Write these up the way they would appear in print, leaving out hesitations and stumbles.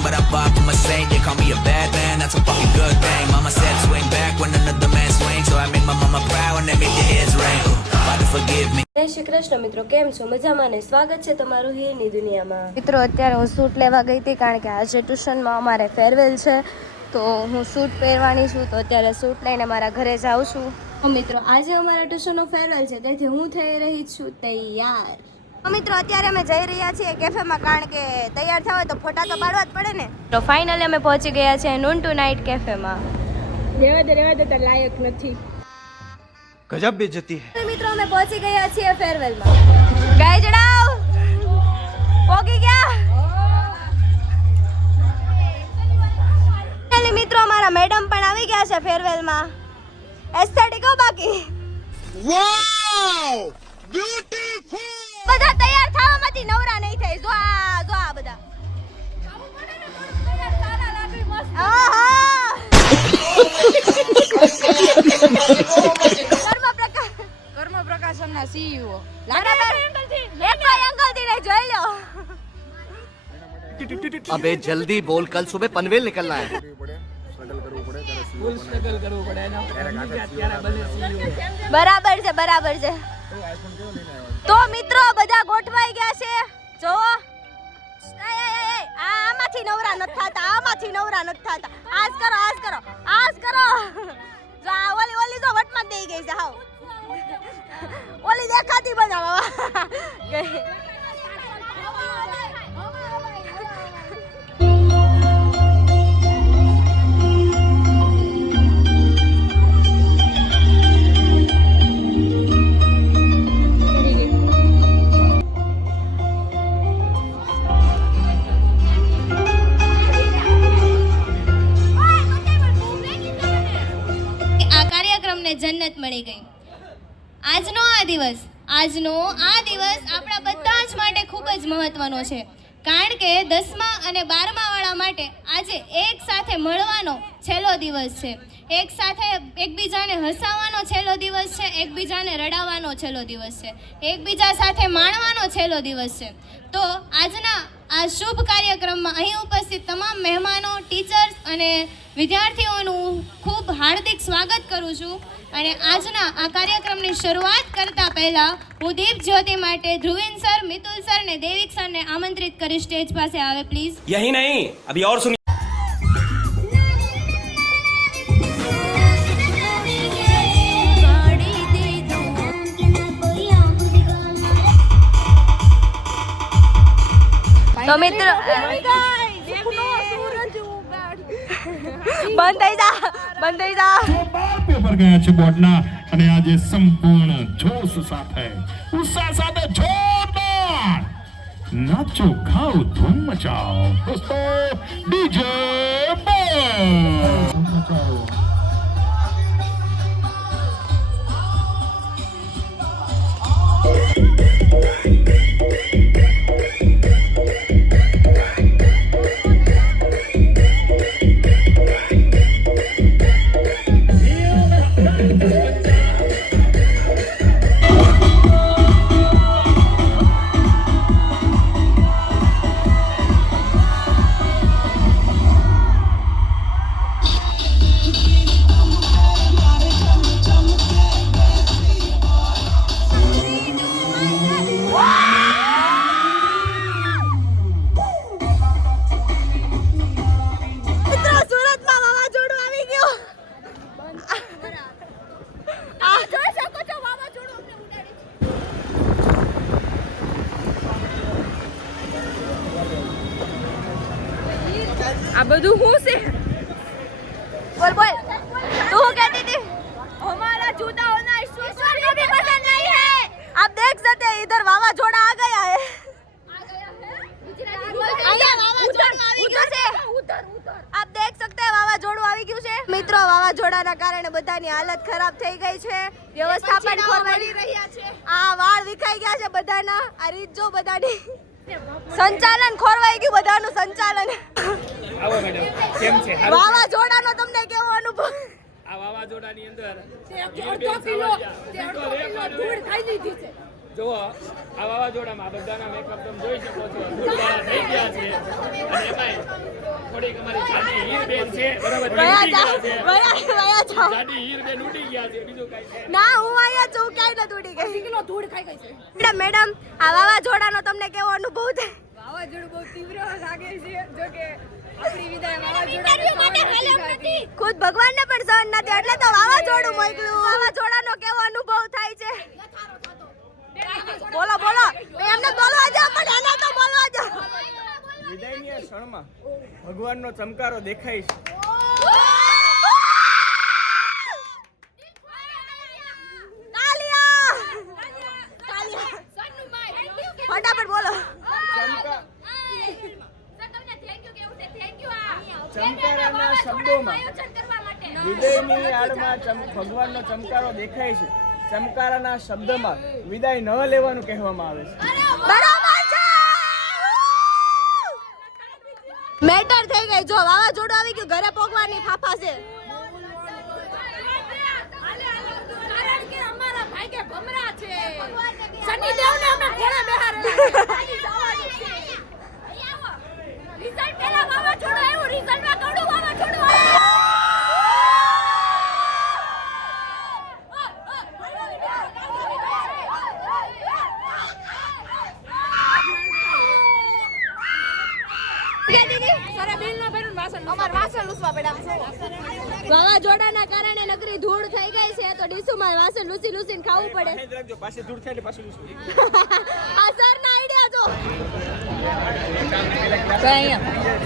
thing, but I pop to my saint. They call me a bad man, that's a fucking good thing. Mama said swing back when another man swings, so I make my mama proud when they make their heads ring. Father forgive me. જય શ્રી કૃષ્ણ મિત્રો, કેમ છો? મજામાં ને? સ્વાગત છે તમારું હીરની દુનિયામાં. મિત્રો અત્યારે હું સૂટ લેવા ગઈ હતી કારણ કે આજે ટ્યુશનમાં અમારે ફેરવેલ છે, તો હું સૂટ પહેરવાની છું. તો અત્યારે સૂટ લઈને મારા ઘરે જાઉં છું. મિત્રો આજે અમારા ટ્યુશનનો ફેરવેલ છે, તેથી હું થઈ રહી છું તૈયાર. મિત્રો અત્યારે અમે જઈ રહ્યા છીએ કેફેમાં, કારણ કે તૈયાર થવા તો ફોટા તો પાડવા જ પડે ને. તો ફાઇનલી અમે પહોંચી ગયા છીએ નૂન ટુ નાઇટ કેફેમાં. રેવા દે તાર લાયક નથી. ગજબ બેઇજ્જતી હે. મિત્રો અમે પહોંચી ગયા છીએ ફેરવેલમાં. ગાય જડાવ પોગી ગયા. ફાઇનલી મિત્રો અમારા મેડમ પણ આવી ગયા છે ફેરવેલમાં. એસ્થેટિક હો બાકી. વાવ બ્યુટીફુલ. બધા તૈયાર થવામાંથી નવરા નહીં થાય. જો આ બધા કર્મ પ્રકાશનના સીઈઓ જોઈ લો. अबे जल्दी बोल, कल सुबह पनवेल निकलना है. બરાબર છે. તો મિત્રો બધા ગોઠવાઈ ગયા છે. જો આમાંથી નવરા નથી થતા. આજ કરો. જો આ ઓલી તો વટમાં દઈ ગઈ છે. હાવ ઓલી દેખાતી બનાવવા જન્નત મળી ગઈ. આજનો આ દિવસ આપણા બધા જ માટે ખૂબ જ મહત્વનો છે, કારણ કે 10મા અને 12મા વાળા માટે આજે એક સાથે મળવાનો છેલ્લો દિવસ છે. એક સાથે એકબીજાને હસાવવાનો છેલ્લો દિવસ છે, એકબીજાને રડાવવાનો છેલ્લો દિવસ છે, એકબીજા સાથે માણવાનો છેલ્લો દિવસ છે. તો આજના આ શુભ કાર્યક્રમમાં અહીં ઉપસ્થિત તમામ મહેમાનો, ટીચર્સ અને વિદ્યાર્થીઓનું ખૂબ હાર્દિક સ્વાગત કરું છું. અને આજના આ કાર્યક્રમની શરૂઆત કરતા પહેલા હું દીપ જ્યોતિ માટે ધ્રુવીન સર, મિતુલ સર ને દેવિક સરને આમંત્રિત કરી સ્ટેજ પાસે આવે પ્લીઝ. यही नहीं, अभी और सुनिए. તો મિત્રો બંધ થઈ જા. પેપર ગયા છે બોર્ડના, અને આજે સંપૂર્ણ જોશ સાથે ઉત્સાહ સાથે જોરદાર નાચો, ખાઓ, ધૂમ મચાઓ દોસ્તો. ડીજે મચાઓ. આ બધું શું છે? બોલ તું શું कहती थी? हमारा जूता होना ईश्वर को भी पसंद नहीं है. आप देख सकते हैं इधर वावाझोड़ा आ गया है. આપ દેખ सकते हैं વાવાઝોડું આવી ગયું છે. મિત્રો વાવાઝોડાના કારણે બધાની હાલત ખરાબ થઈ ગઈ છે. વ્યવસ્થાપન ખોરવાઈ રહ્યા છે. આ વાળ વિખાઈ ગયા છે બધાના. આ રીત જો બધાની. સંચાલન ખોરવાઈ ગયું બધાનું સંચાલન. આવો મેડમ, કેમ છે? વાવાઝોડાનો તમને કેવો અનુભવ? આ વાવાઝોડાની અંદર અડધો કિલો ધૂળ ખાઈ લીધી છે. જો આ વાવાઝોડામાં બધાના મેકઅપ તમે જોઈ શકો છો, ધૂળવાળા થઈ ગયા છે. અને એમાંય થોડીક અમારી જાડી હીરબેન છે બરાબર વયા ઉડી ગયા છે. જાઓ જાડી હીરબેન ઉડી ગયા છે બીજું કાંઈ છે ના હું અહીંયા છું ક્યાંય નથી ઉડી ગઈ કિલો ધૂળ ખાઈ ગઈ છે મેડમ આ વાવાઝોડાનો તમને કેવો અનુભવ થાય વાવાઝોડું બહુ તીવ્ર લાગે છે જો કે આપણી વિદાય વાવાઝોડાને ખુદ ભગવાનને પણ સહન નથી એટલે તો વાવાઝોડું મોકલ્યું વાવાઝોડાનો કેવો અનુભવ થાય છે બોલો બોલો એમને બોલવા દો પણ એને તો બોલવા દો વિદાયની આ ક્ષણમાં ભગવાનનો ચમકારો દેખાય છે ફટાફટ બોલો ચમકારાના શબ્દોમાં વિદાયની આડમાં ભગવાનનો ચમકારો દેખાય છે ચમકારાના શબ્દમાં વિદાય ન લેવાનું કહેવામાં આવે છે બરાબર છે મેટર થઈ ગઈ જો વાવાઝોડું આવી ગયું ઘરે પોગવાની ફાફા છે કારણ કે અમારા ભાગ્ય ભમરા છે શનિદેવને અમે ઘોડે બેહારેલા રિઝલ્ટ પેલા વાવાઝોડું આવ્યું રિઝલ્ટમાં કડું વાવાઝોડું વાવાઝોડાના કારણે નકરી ધૂળ થઈ ગઈ છે તો ડીસુમાં વાસણ લૂસી લૂસીને ખાવું પડે રાખજો પાસે દૂર થાય એટલે પાછું આ સરના આઈડિયા જો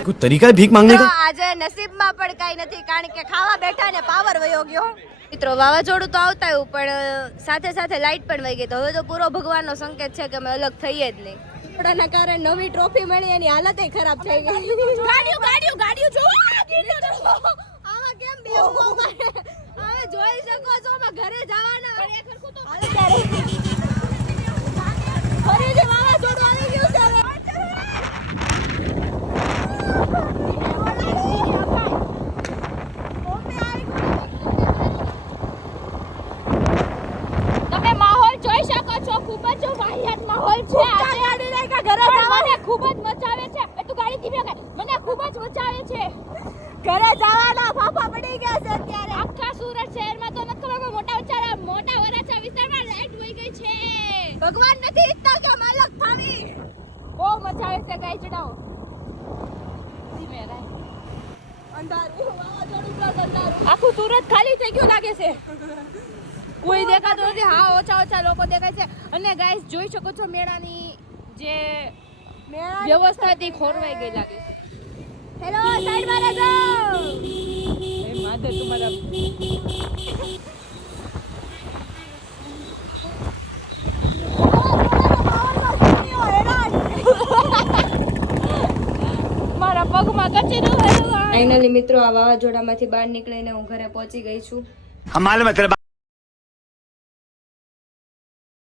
कुछ तरीका है भीख मांगने તો का આજે નસીબમાં પણ કઈ નથી કારણ કે ખાવા બેઠા ને પાવર વયો ગયો મિત્રો વાવાઝોડું તો આવતા આવ્યું પણ સાથે સાથે લાઈટ પણ વહી ગઈ તો હવે તો પૂરો ભગવાનનો સંકેત છે કે અમે અલગ થઈએ જ નહીં વાવાઝોડાના કારણે નવી ટ્રોફી મળી એની હાલત ખરાબ થઈ ગઈ ગાડીઓ જો આમાં કેમ બેહવું પડે હવે જોઈ શકો છો અમે ઘરે જવાના હાલે ત્યારે ફરીથી વાવાઝોડું આવી ગયું છે હવે તમે માહોલ જોઈ શકો છો ખૂબ જ વાહિયાત માહોલ છે ગાડી લઈ કે ઘરે જવાના મને ખૂબ જ મચાવે છે તું ગાડી ધીમે કર મને ખૂબ જ મચાવે છે ઘરે જવાના ફાફા પડી ગયા છે અત્યારે આખા સુરત શહેરમાં તો નથી ખબર મોટા વરાછા વિસ્તારમાં લાઈટ વહી ગઈ છે ભગવાન નથી ઈચ્છતા કે અમે અલગ થાવી બહુ મચાવે છે ગાય ચડાવો ધીમે રાય અંધારું વાવાઝોડું પ્લસ અંધારું આખું સુરત ખાલી થઈ ગયું લાગે છે કોઈ દેખાતું નથી હા ઓછા લોકો દેખાય છે અને ગાઈસ જોઈ શકો છો મેળાની જે વ્યવસ્થા હતી ખોરવાઈ ગઈ લાગે છે હેલો સાઈડ માં રહેજો એ માધર તમારા મારા પગમાં કચરું ફાઇનલી મિત્રો આ વાવાઝોડામાંથી બહાર નીકળીને હું ઘરે પહોંચી ગઈ છું हम मालूम है तेरे